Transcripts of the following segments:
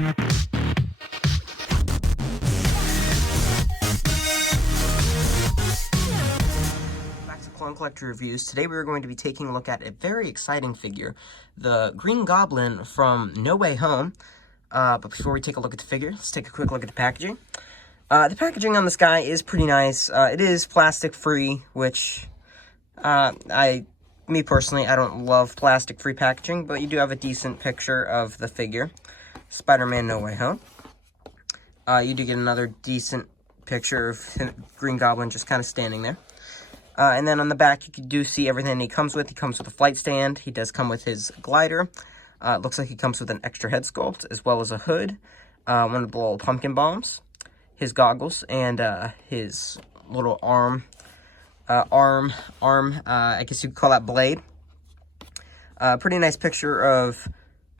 Back to Clone Collector Reviews. Today we are going to be taking a look at a very exciting figure, the Green Goblin from No Way Home. But before we take a look at the figure, let's take a quick look at the packaging. The packaging on this guy is pretty nice. It is plastic-free, which, me personally, I don't love plastic-free packaging, but you do have a decent picture of the figure. Spider-Man No Way Home. You do get another decent picture of Green Goblin just kind of standing there. And then on the back, you do see everything he comes with. He comes with a flight stand. He does come with his glider. It looks like he comes with an extra head sculpt, as well as a hood, one of the little pumpkin bombs, his goggles, and his little arm, I guess you could call that blade. Pretty nice picture of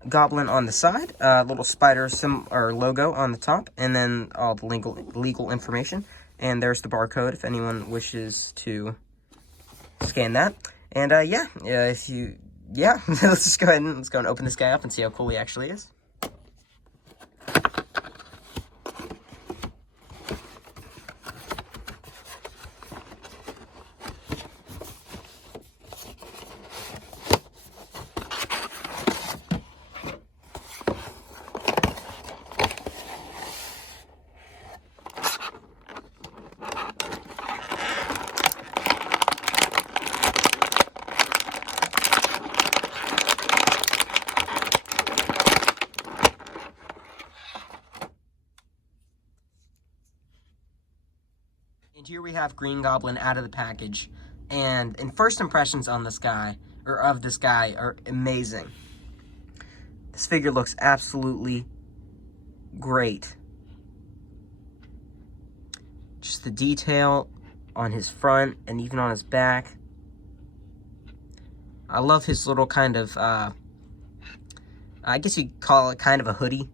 Goblin on the side, little spider or logo on the top, and then all the legal information. And there's the barcode if anyone wishes to scan that. And let's just go ahead and open this guy up and see how cool he actually is. And here we have Green Goblin out of the package, and first impressions on this guy, or of this guy, are amazing. This figure looks absolutely great. Just the detail on his front and even on his back. I love his little kind of, I guess you'd call it kind of a hoodie.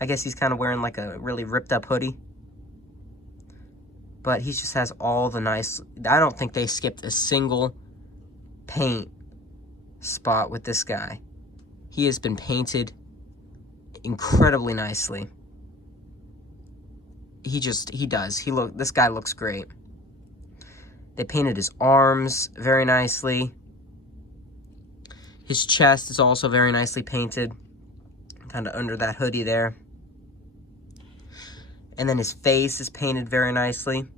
I guess he's kind of wearing like a really ripped up hoodie. But he just has all the nice... I don't think they skipped a single paint spot with this guy. He has been painted incredibly nicely. This guy looks great. They painted his arms very nicely. His chest is also very nicely painted. Kind of under that hoodie there. And then his face is painted very nicely.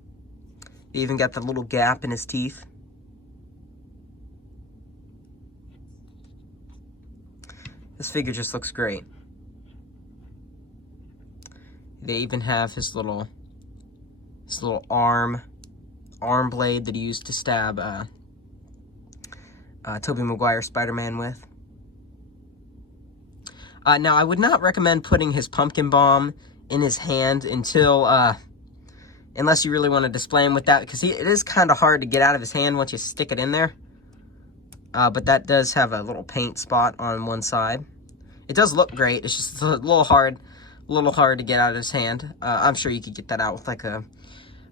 They even got the little gap in his teeth. This figure just looks great. They even have his little arm blade that he used to stab Tobey Maguire Spider-Man with. Now, I would not recommend putting his pumpkin bomb in his hand unless you really want to display him with that, because it is kind of hard to get out of his hand once you stick it in there. But that does have a little paint spot on one side. It does look great. It's just a little hard to get out of his hand. I'm sure you could get that out with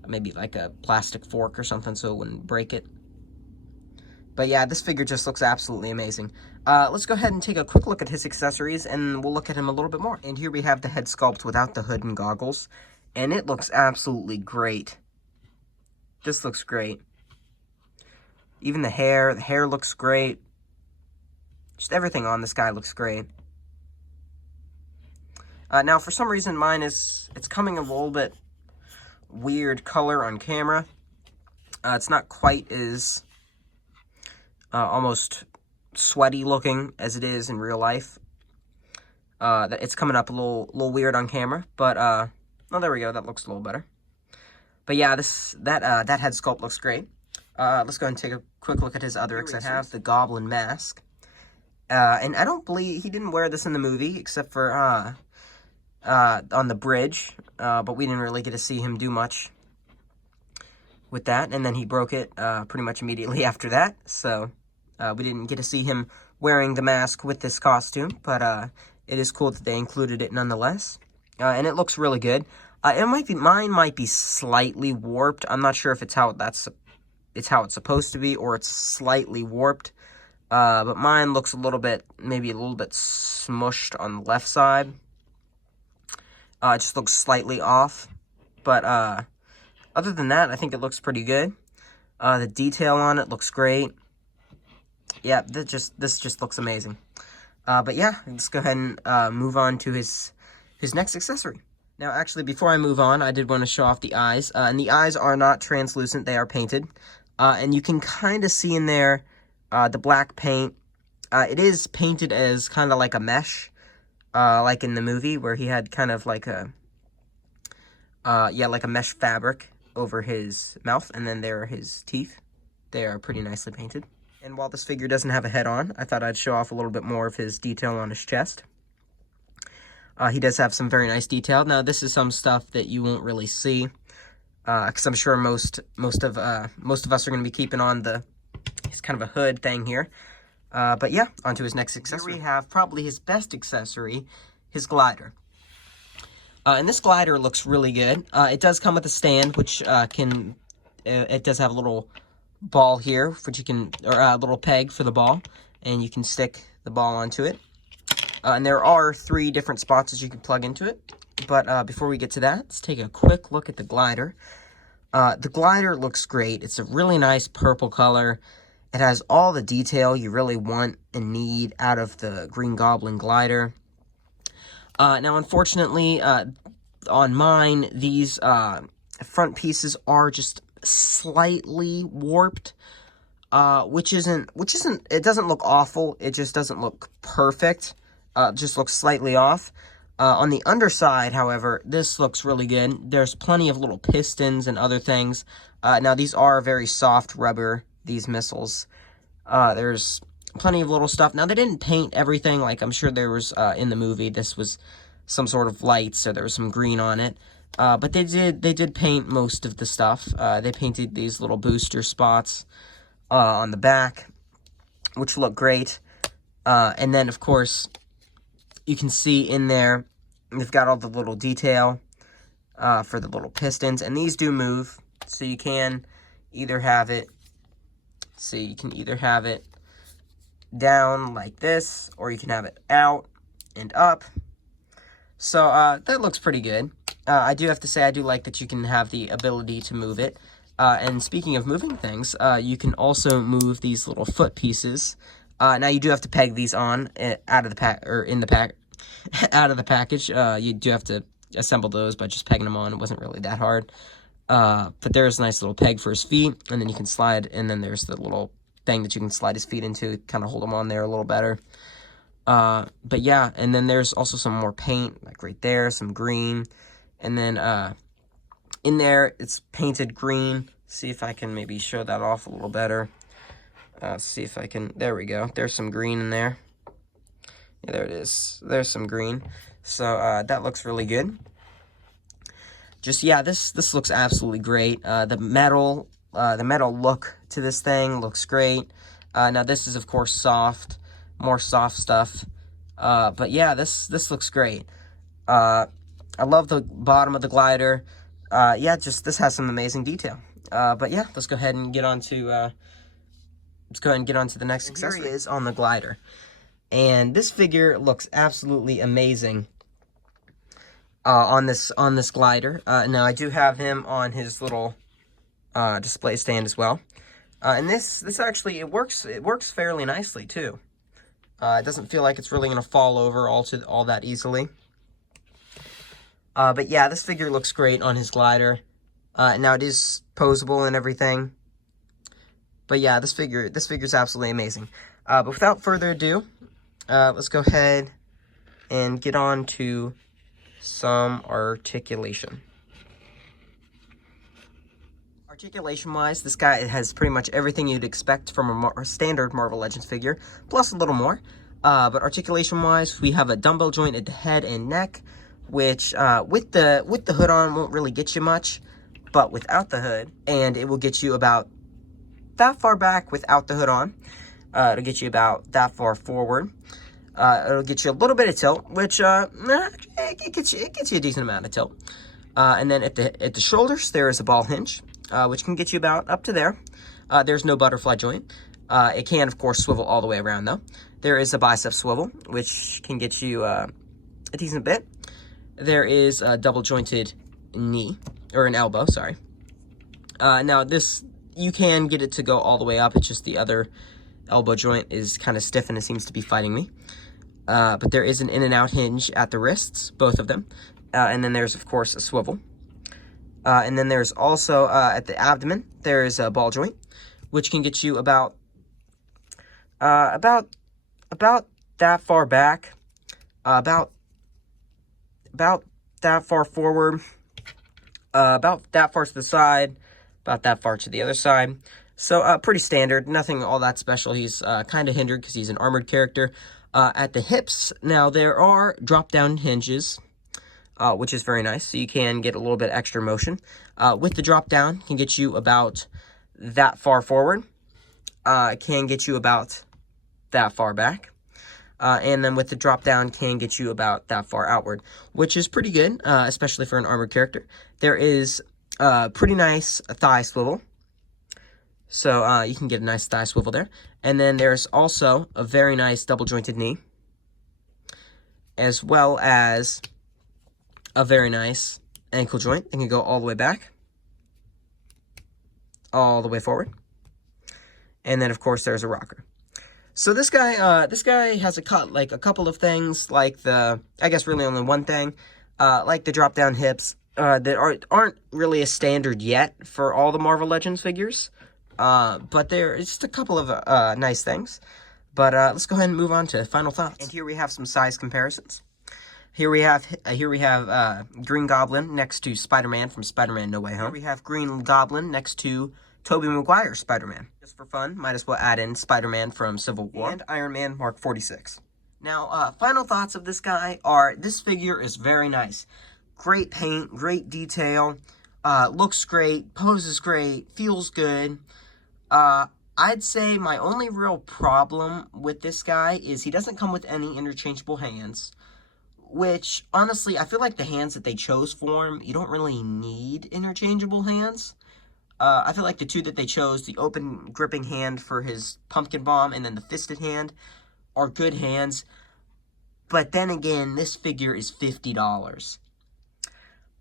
maybe like a plastic fork or something so it wouldn't break it. But yeah, this figure just looks absolutely amazing. Let's go ahead and take a quick look at his accessories, and we'll look at him a little bit more. And here we have the head sculpt without the hood and goggles, and it looks absolutely great. This looks great. Even the hair looks great. Just everything on this guy looks great. Now, for some reason, it's coming a little bit weird color on camera. It's not quite as almost sweaty looking as it is in real life. It's coming up a little weird on camera, but oh, there we go. That looks a little better. But yeah, that head sculpt looks great. Let's go ahead and take a quick look at his other accessories. I have the Goblin mask, and I don't believe he didn't wear this in the movie except for on the bridge, but we didn't really get to see him do much with that, and then he broke it pretty much immediately after that, so we didn't get to see him wearing the mask with this costume, but it is cool that they included it nonetheless, and it looks really good. Mine might be slightly warped. I'm not sure if it's how it's supposed to be, or it's slightly warped, but mine looks maybe a little bit smushed on the left side. It just looks slightly off. But other than that, I think it looks pretty good. The detail on it looks great. Yeah, this just looks amazing. But yeah, let's go ahead and move on to his next accessory. Now, actually, before I move on, I did want to show off the eyes. And the eyes are not translucent, they are painted. And you can kind of see in there the black paint. It is painted as kind of like a mesh, like in the movie, where he had kind of like a, like a mesh fabric over his mouth, and then there are his teeth. They are pretty nicely painted. And while this figure doesn't have a head on, I thought I'd show off a little bit more of his detail on his chest. He does have some very nice detail. Now, this is some stuff that you won't really see, because I'm sure most of us are going to be keeping on his kind of a hood thing here. But yeah, on to his next accessory. Here we have probably his best accessory, his glider. And this glider looks really good. It does come with a stand, which it does have a little ball here, which you can, or a little peg for the ball, and you can stick the ball onto it. And there are 3 different spots that you can plug into it. But before we get to that, let's take a quick look at the glider. The glider looks great. It's a really nice purple color. It has all the detail you really want and need out of the Green Goblin glider. Now, unfortunately, on mine, these front pieces are just slightly warped, which isn't, it doesn't look awful. It just doesn't look perfect. Just looks slightly off. On the underside, however, this looks really good. There's plenty of little pistons and other things. Now, these are very soft rubber, these missiles. There's plenty of little stuff. Now, they didn't paint everything like I'm sure there was in the movie. This was some sort of lights, so there was some green on it. But they did paint most of the stuff. They painted these little booster spots on the back, which look great. And then, of course, you can see in there, they've got all the little detail for the little pistons. And these do move, so you can either have it, down like this, or you can have it out and up. So that looks pretty good. I do have to say, I do like that you can have the ability to move it. And speaking of moving things, you can also move these little foot pieces. Now, you do have to peg these on out of the pack, or in the pack, out of the package. You do have to assemble those by just pegging them on. It wasn't really that hard. But there's a nice little peg for his feet, and then you can slide, and then there's the little thing that you can slide his feet into, kind of hold them on there a little better. But yeah, and then there's also some more paint, like right there, some green, and then in there, it's painted green. See if I can maybe show that off a little better. See if I can, there we go. There's some green in there. Yeah, there it is. There's some green. So, that looks really good. Just, yeah, this looks absolutely great. The metal look to this thing looks great. Now, this is, of course, soft, more soft stuff. But, yeah, this looks great. I love the bottom of the glider. Yeah, just, this has some amazing detail. But, yeah, let's go ahead and get on to the next accessory. Here he is on the glider. And this figure looks absolutely amazing on this glider. Now, I do have him on his little display stand as well. And this actually, it works fairly nicely, too. It doesn't feel like it's really going to fall over all that easily. But yeah, this figure looks great on his glider. Now, it is posable and everything. But yeah, this figure's absolutely amazing. But without further ado, let's go ahead and get on to some articulation. Articulation-wise, this guy has pretty much everything you'd expect from a standard Marvel Legends figure, plus a little more. But articulation-wise, we have a dumbbell jointed head and neck, which with the hood on won't really get you much, but without the hood, and it will get you about that far back without the hood on. It'll get you about that far forward. It'll get you a little bit of tilt, which it gets you a decent amount of tilt. And then at the shoulders, there is a ball hinge, which can get you about up to there. There's no butterfly joint. It can, of course, swivel all the way around, though. There is a bicep swivel, which can get you a decent bit. there is a double jointed knee, or an elbow, sorry. Now this, you can get it to go all the way up, it's just the other elbow joint is kind of stiff and it seems to be fighting me. But there is an in and out hinge at the wrists, both of them. And then there's, of course, a swivel. And then there's also, at the abdomen, there is a ball joint, which can get you about that far back, about that far forward, about that far to the side, about that far to the other side. So, pretty standard, nothing all that special. He's kind of hindered because he's an armored character. At the hips, now there are drop-down hinges, which is very nice, so you can get a little bit extra motion. With the drop-down, can get you about that far forward. It can get you about that far back. And then with the drop-down, can get you about that far outward, which is pretty good, especially for an armored character. There is a pretty nice thigh swivel. So, you can get a nice thigh swivel there. And then there's also a very nice double-jointed knee, as well as a very nice ankle joint. It can go all the way back, all the way forward. And then, of course, there's a rocker. So this guy has a couple of things, like I guess really only one thing, like the drop-down hips, that aren't really a standard yet for all the Marvel Legends figures. But there is just a couple of nice things. But let's go ahead and move on to final thoughts. And here we have some size comparisons. Here we have Green Goblin next to Spider-Man from Spider-Man No Way Home. Here we have Green Goblin next to Tobey Maguire's Spider-Man. Just for fun, might as well add in Spider-Man from Civil War and Iron Man Mark 46. Now, final thoughts of this guy are, this figure is very nice. Great paint, great detail, looks great, poses great, feels good. I'd say my only real problem with this guy is he doesn't come with any interchangeable hands, which, honestly, I feel like the hands that they chose for him, you don't really need interchangeable hands. I feel like the two that they chose, the open gripping hand for his pumpkin bomb and then the fisted hand, are good hands. But then again, this figure is $50.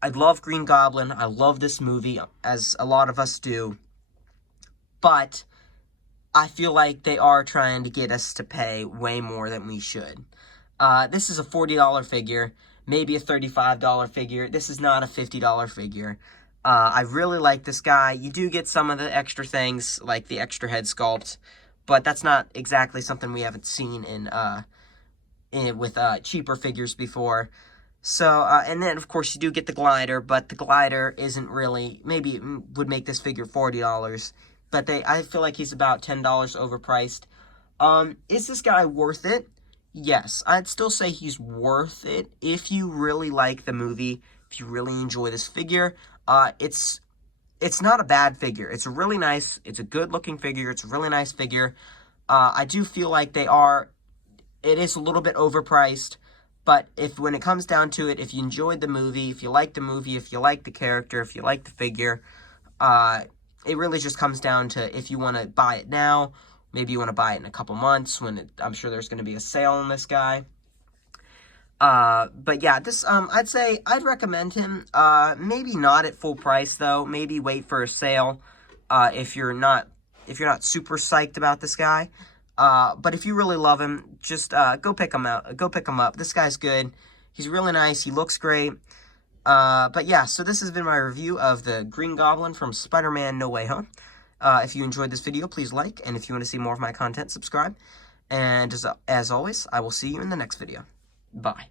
I love Green Goblin. I love this movie, as a lot of us do. But I feel like they are trying to get us to pay way more than we should. This is a $40 figure, maybe a $35 figure. This is not a $50 figure. I really like this guy. You do get some of the extra things, like the extra head sculpt, but that's not exactly something we haven't seen with cheaper figures before. So, and then, of course, you do get the glider, but the glider isn't really, maybe it would make this figure $40, but I feel like he's about $10 overpriced. Is this guy worth it? Yes, I'd still say he's worth it if you really like the movie, if you really enjoy this figure. It's not a bad figure. It's a good-looking figure. It's a really nice figure. I do feel like it is a little bit overpriced, but when it comes down to it, if you enjoyed the movie, if you like the movie, if you like the character, if you like the figure, it really just comes down to if you want to buy it now, maybe you want to buy it in a couple months I'm sure there's going to be a sale on this guy. But yeah, this, I'd say I'd recommend him. Maybe not at full price though. Maybe wait for a sale, if you're not super psyched about this guy. But if you really love him, just, go pick him up. This guy's good. He's really nice. He looks great. But yeah, so this has been my review of the Green Goblin from Spider-Man No Way Home. If you enjoyed this video, please like, and if you want to see more of my content, subscribe. And as always, I will see you in the next video. Bye.